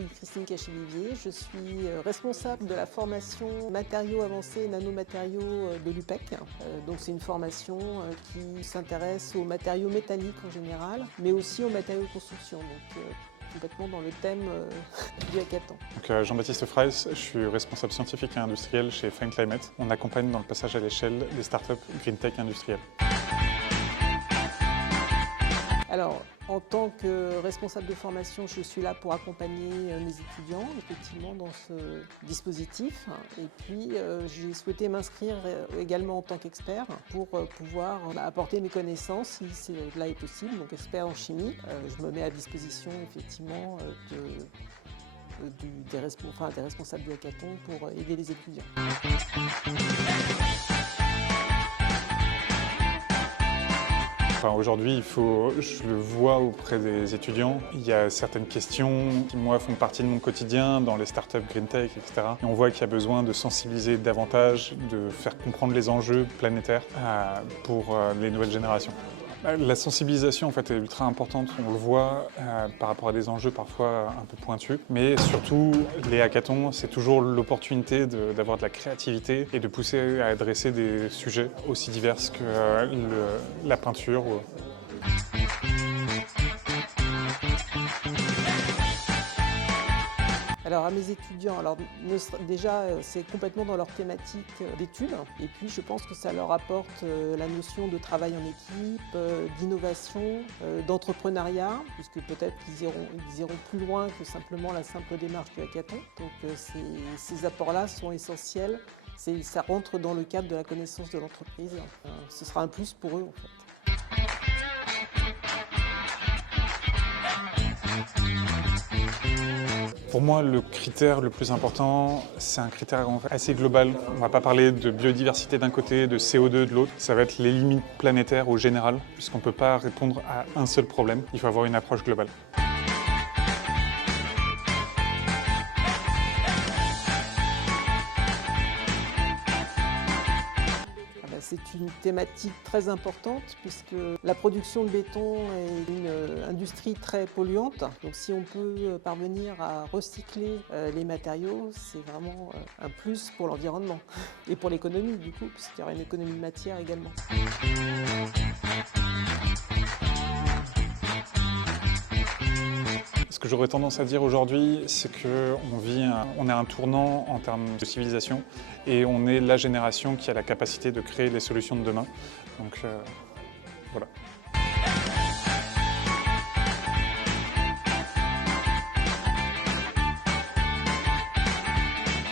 suis Christine Caché-Vivier, je suis responsable de la formation matériaux avancés et nanomatériaux de l'UPEC. Donc c'est une formation qui s'intéresse aux matériaux métalliques en général, mais aussi aux matériaux de construction, donc complètement dans le thème du hackathon. Jean-Baptiste Freyss, je suis responsable scientifique et industriel chez Fine Climate. On accompagne dans le passage à l'échelle des startups Green Tech industrielles. Alors, en tant que responsable de formation, je suis là pour accompagner mes étudiants, effectivement, dans ce dispositif. Et puis, j'ai souhaité m'inscrire également en tant qu'expert pour pouvoir apporter mes connaissances, si cela est possible, donc expert en chimie. Je me mets à disposition, effectivement, des responsables du hackathon pour aider les étudiants. Aujourd'hui, je le vois auprès des étudiants, il y a certaines questions qui, moi, font partie de mon quotidien dans les startups Green Tech, etc. Et on voit qu'il y a besoin de sensibiliser davantage, de faire comprendre les enjeux planétaires pour les nouvelles générations. La sensibilisation en fait, est ultra importante, on le voit par rapport à des enjeux parfois un peu pointus, mais surtout les hackathons, c'est toujours l'opportunité d'avoir de la créativité et de pousser à adresser des sujets aussi divers que la peinture. Alors à mes étudiants, déjà c'est complètement dans leur thématique d'études et puis je pense que ça leur apporte la notion de travail en équipe, d'innovation, d'entrepreneuriat, puisque peut-être qu'ils iront plus loin que simplement la simple démarche du hackathon. Donc ces apports-là sont essentiels, ça rentre dans le cadre de la connaissance de l'entreprise. Ce sera un plus pour eux en fait. Pour moi, le critère le plus important, c'est un critère assez global. On ne va pas parler de biodiversité d'un côté, de CO2 de l'autre. Ça va être les limites planétaires au général, puisqu'on ne peut pas répondre à un seul problème. Il faut avoir une approche globale. C'est une thématique très importante puisque la production de béton est une industrie très polluante. Donc si on peut parvenir à recycler les matériaux, c'est vraiment un plus pour l'environnement et pour l'économie du coup, puisqu'il y aura une économie de matière également. Ce que j'aurais tendance à dire aujourd'hui, c'est qu'on est à un tournant en termes de civilisation et on est la génération qui a la capacité de créer les solutions de demain. Donc voilà.